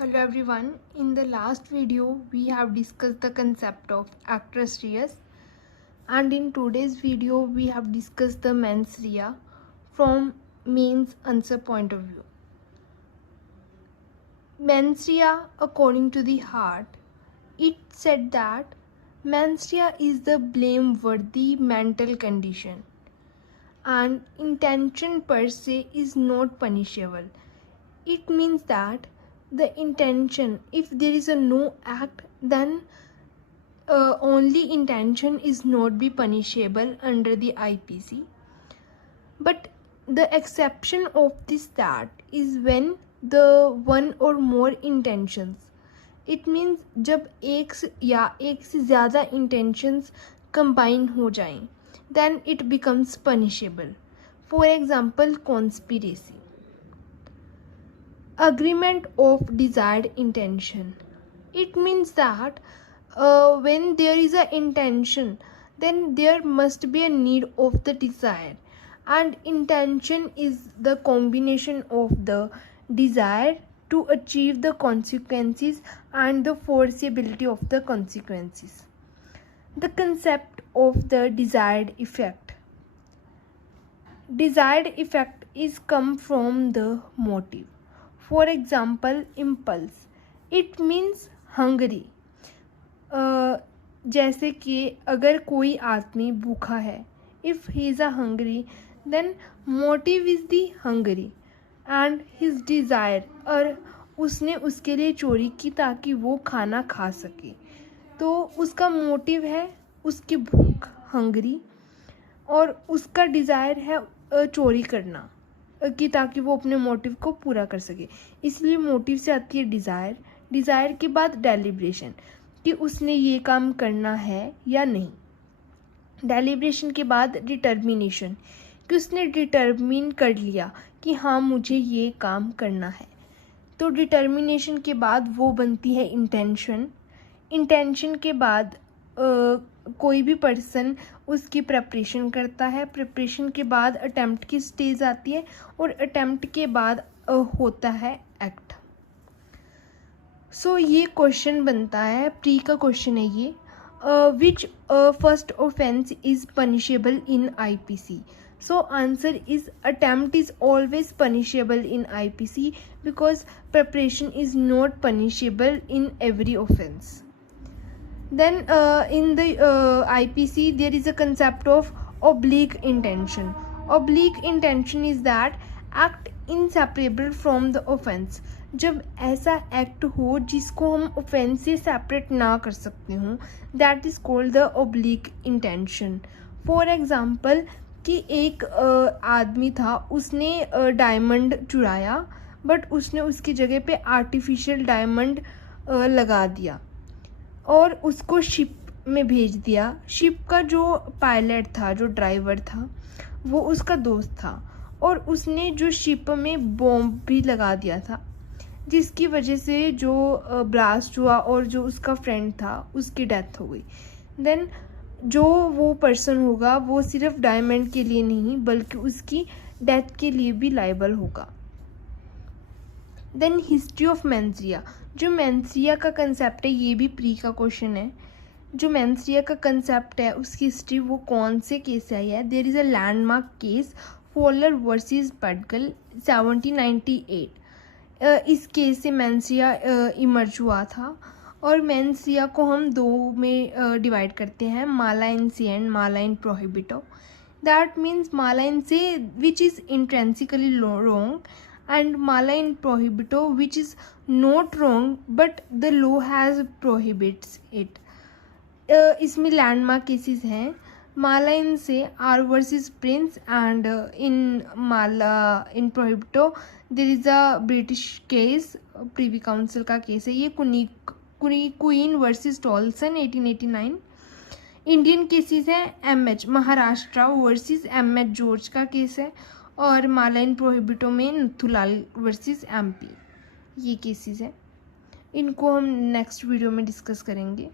Hello everyone. In the last video we have discussed the concept of actress reus, and in today's video we have discussed the mens rea from means answer point of view. Mens rea, according to the heart, it said that mens rea is the blameworthy mental condition and intention per se is not punishable. It means that the intention, if there is a no act, then only intention is not be punishable under the IPC. But the exception of this that is when the one or more intentions, it means जब एक या एक से ज़्यादा intentions combine हो जाएं, then it becomes punishable. For example, conspiracy. Agreement of desired intention. It means that when there is an intention, then there must be a need of the desire, and intention is the combination of the desire to achieve the consequences and the foreseeability of the consequences. The concept of the desired effect. Desired effect is come from the motive. For example, impulse. It means hungry. जैसे कि अगर कोई आदमी भूखा है, if he is a hungry, then motive is the hungry and his desire, और उसने उसके लिए चोरी की ताकि वो खाना खा सके, तो उसका मोटिव है उसकी भूख, हंगरी, और उसका डिज़ायर है चोरी करना कि ताकि वो अपने मोटिव को पूरा कर सके. इसलिए मोटिव से आती है डिज़ायर, डिज़ायर के बाद डेलिब्रेशन कि उसने ये काम करना है या नहीं, डेलिब्रेशन के बाद डिटर्मिनेशन कि उसने डिटर्मिन कर लिया कि हाँ मुझे ये काम करना है, तो डिटर्मिनेशन के बाद वो बनती है इंटेंशन. इंटेंशन के बाद कोई भी पर्सन उसकी प्रिपरेशन करता है, प्रिपरेशन के बाद अटेम्प्ट की स्टेज आती है और अटेम्प्ट के बाद होता है एक्ट. सो ये क्वेश्चन बनता है, प्री का क्वेश्चन है ये, which first offence is punishable in IPC. So answer is attempt is always punishable in IPC because preparation is not punishable in every offense. Then in the IPC there is a concept of oblique intention. Oblique intention is that act inseparable from the offense. जब ऐसा act हो जिसको हम offence से separate ना कर सकते हों, that is called the oblique intention. For example कि एक आदमी था, उसने डायमंड चुराया बट उसने उसकी जगह पे आर्टिफिशियल डायमंड लगा दिया और उसको शिप में भेज दिया. शिप का जो पायलट था, जो ड्राइवर था, वो उसका दोस्त था और उसने जो शिप में बॉम्ब भी लगा दिया था, जिसकी वजह से जो ब्लास्ट हुआ और जो उसका फ्रेंड था उसकी डेथ हो गई. देन जो वो पर्सन होगा वो सिर्फ डायमंड के लिए नहीं बल्कि उसकी डेथ के लिए भी लायबल होगा. Then history of mens rea. जो मेंस रिया का कंसेप्ट है, ये भी प्री का क्वेश्चन है. जो मेंस रिया का कंसेप्ट है उसकी हिस्ट्री वो कौन से केस से आई है. There is a landmark case, Fowler versus Padgett 1798. इस केस से मेंस रिया इमर्ज हुआ था और मेंस रिया को हम दो में डिवाइड करते हैं, mala in se and mala in prohibito. That means mala in se which is intrinsically wrong and mala in prohibito which is not wrong but the law has prohibits it. इसमें landmark cases हैं. Mala in se R versus Prince and in mala in prohibito there is a British case, Privy Council का case है ये, Queen versus Tolson 1889. Indian cases हैं MH Maharashtra versus MH George का case है, और mala in prohibito में Nathulal versus MP ये cases हैं. इनको हम नेक्स्ट वीडियो में डिस्कस करेंगे.